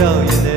耀眼的